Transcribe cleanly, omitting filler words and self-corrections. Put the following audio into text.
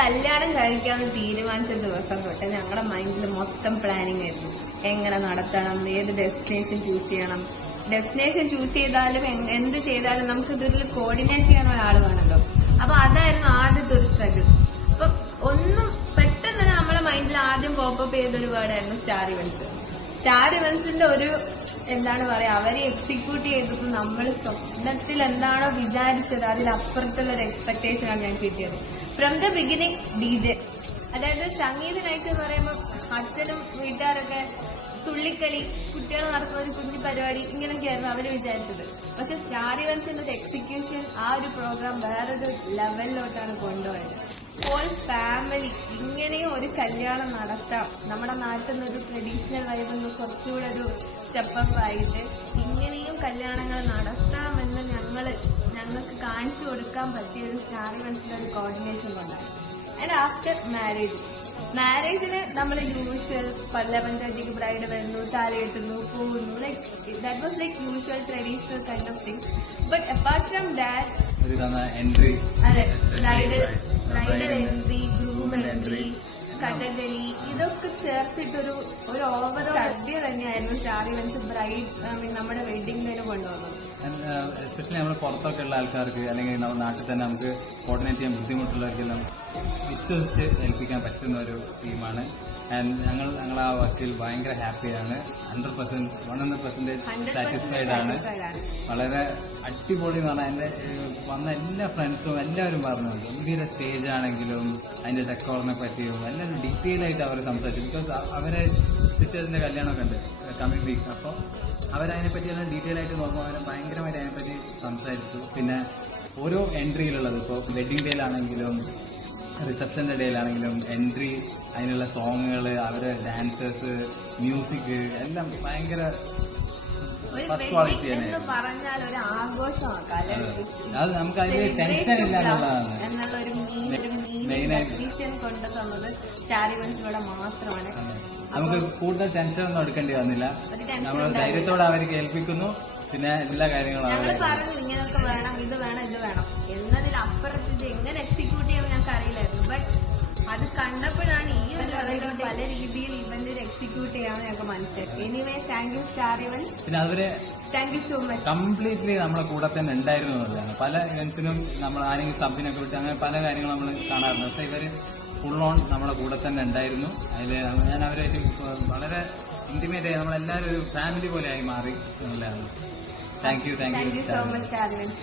കല്യാണം കഴിക്കാമെന്ന് തീരുമാനിച്ച ദിവസം തൊട്ട് ഞങ്ങളുടെ മൈൻഡിൽ മൊത്തം പ്ലാനിങ് ആയിരുന്നു. എങ്ങനെ നടത്തണം, ഏത് ഡെസ്റ്റിനേഷൻ ചൂസ് ചെയ്യണം. ഡെസ്റ്റിനേഷൻ ചൂസ് ചെയ്താലും എന്ത് ചെയ്താലും നമുക്ക് ഇതിൽ കോർഡിനേറ്റ് ചെയ്യാൻ ഒരാൾ വേണമല്ലോ. അപ്പൊ അതായിരുന്നു ആദ്യത്തെ ഒരു സ്ട്രഗിൾ. അപ്പൊ ഒന്നും പെട്ടെന്ന് തന്നെ നമ്മുടെ മൈൻഡിൽ ആദ്യം പോപ്പപ്പ് ചെയ്തൊരു വേർഡായിരുന്നു സ്റ്റാർ ഇവന്റ്സ്. സ്റ്റാർ ഇവന്റ്സിന്റെ ഒരു എന്താണ് പറയാ, അവരെ എക്സിക്യൂട്ട് ചെയ്തപ്പോൾ നമ്മൾ സ്വപ്നത്തിൽ എന്താണോ വിചാരിച്ചത് അതിലപ്പുറത്തുള്ള ഒരു എക്സ്പെക്ടേഷനാണ് ഞങ്ങൾക്ക് കിട്ടിയത്. ഫ്രം ദ ബിഗിനിങ് DJ, അതായത് സംഗീത നൈറ്റ് എന്ന് പറയുമ്പോൾ അച്ഛനും വീട്ടുകാരൊക്കെ തുള്ളിക്കളി, കുട്ടികൾ നടത്തുന്ന ഒരു കുഞ്ഞു പരിപാടി ഇങ്ങനെയൊക്കെയായിരുന്നു അവര് വിചാരിച്ചത്. പക്ഷെ സ്റ്റാർ ഇവന്റ്സിന്റെ ഒരു എക്സിക്യൂഷൻ, ആ ഒരു പ്രോഗ്രാം വേറൊരു ലെവലിലോട്ടാണ് കൊണ്ടുപോയത്. ഹോൾ ഫാമിലി ഇങ്ങനെയും ഒരു കല്യാണം നടത്താം, നമ്മുടെ നാട്ടിൽ നിന്നൊരു ട്രഡീഷണൽ വൈബിൽ നിന്ന് കുറച്ചുകൂടെ ഒരു സ്റ്റെപ്പ് ആയിട്ട് ഇങ്ങനെയും കല്യാണങ്ങൾ നടത്താമെന്ന് ഞങ്ങൾക്ക് കാണിച്ചു കൊടുക്കാൻ പറ്റിയ ഒരു സ്റ്റാർ ഇവന്റ്സിന്റെ ഒരു കോർഡിനേഷൻ കൊണ്ടാണ്. ആൻഡ് ആഫ്റ്റർ മാരേജിന് നമ്മൾ യൂഷ്വൽ 11:30 ബ്രൈഡ് വരുന്നു, താലി കെട്ടുന്നു, പോകുന്നു, like that was like usual traditional kind of thing. But apart from that, അതെ, bridal entry, groom entry, Kathakali, ഇതൊക്കെ ചേർത്തിട്ടൊരു ഓവർ സദ്യ തന്നെയായിരുന്നു സ്റ്റാർ ഇവന്റ്സ് നമ്മുടെ വെഡിങ് ഡേന് കൊണ്ടുവന്നത്. എസ്പെഷ്യലി നമ്മൾ പുറത്തൊക്കെ ഉള്ള ആൾക്കാർക്ക് അല്ലെങ്കിൽ നമ്മുടെ നാട്ടിൽ തന്നെ നമുക്ക് കോർഡിനേറ്റ് ചെയ്യാൻ ബുദ്ധിമുട്ടുള്ളവർക്കെല്ലാം വിശ്വസിച്ച് ഏൽപ്പിക്കാൻ പറ്റുന്ന ഒരു ടീമാണ്. ആൻഡ് ഞങ്ങൾ ആ വർക്കിൽ ഭയങ്കര ഹാപ്പിയാണ്. 100% സാറ്റിസ്ഫൈഡ് ആണ്. വളരെ അടിപൊളി എന്ന് പറഞ്ഞാൽ എൻ്റെ വന്ന എല്ലാ ഫ്രണ്ട്സും എല്ലാവരും പറഞ്ഞു ഗംഭീര സ്റ്റേജ് ആണെങ്കിലും അതിന്റെ ഡെക്കോറിനെ പറ്റിയും എല്ലാം ഡീറ്റെയിൽ ആയിട്ട് അവർ സംസാരിച്ചു. ബിക്കോസ് അവരെ സിസ്റ്റേഴ്സിന്റെ കല്യാണമൊക്കെ ഉണ്ട് കമ്മിങ് വീക്ക്. അപ്പോൾ അവരതിനെപ്പറ്റി എല്ലാം ഡീറ്റെയിൽ ആയിട്ട് നോക്കുമ്പോൾ അവർ ഭയങ്കരമായിട്ട് അതിനെപ്പറ്റി സംസാരിച്ചു. പിന്നെ ഓരോ എൻട്രിയിലുള്ളത്, ഇപ്പോൾ വെഡിങ് ഡേയിലാണെങ്കിലും റിസപ്ഷന്റെ ഡേയിലാണെങ്കിലും എൻട്രി, അതിനുള്ള സോങ്ങുകൾ, അവരെ ഡാൻസേഴ്സ്, മ്യൂസിക് എല്ലാം ഭയങ്കര ഫസ്റ്റ് ക്വാളിറ്റി തന്നെ. അത് നമുക്ക് അതിൽ ടെൻഷൻ ഇല്ല എന്നുള്ളതാണ് മെയിനായിട്ട്. നമുക്ക് കൂടുതൽ ടെൻഷൻ ഒന്നും എടുക്കേണ്ടി വന്നില്ല. നമ്മൾ ധൈര്യത്തോടെ അവർക്ക് ഏൽപ്പിക്കുന്നു. പിന്നെ എല്ലാ കാര്യങ്ങളും പറഞ്ഞു ഇങ്ങനെയൊക്കെ വേണം, ഇത് വേണം, ഇത് വേണം എന്നതിലപ്പുറത്ത് ഇത് എങ്ങനെ എക്സിക്യൂട്ട് ചെയ്യാൻ ഞങ്ങൾക്ക് അറിയില്ലായിരുന്നു. ബട്ട് അത് കണ്ടപ്പോഴാണ് ഈ ഒരു ലെവലിൽ പല രീതിയിൽ ഇവന്റ് എക്സിക്യൂട്ട് ചെയ്യാമെന്ന് ഞങ്ങൾക്ക് മനസ്സിലാക്കി. Anyway, thank you star events. പിന്നെ അവര് thank you so much. Completely നമ്മളെ കൂടെ തന്നെ ഉണ്ടായിരുന്നു എന്നുള്ളതാണ്. പല ഇവന്റ്സിനും നമ്മൾ ആരെങ്കിലും സബിനൊക്കെ വിട്ട് അങ്ങനെ പല കാര്യങ്ങളും നമ്മൾ കാണാറുണ്ട്. പക്ഷെ ഇവര് ഫുൾ ഓൺ നമ്മളെ കൂടെ തന്നെ ഉണ്ടായിരുന്നു. അതിൽ ഞാൻ അവരായിട്ട് വളരെ ഇന്റിമേറ്റ് ആയി, നമ്മളെല്ലാവരും ഒരു ഫാമിലി പോലെ ആയി മാറി എന്നുള്ളതാണ്. Thank you so much star events.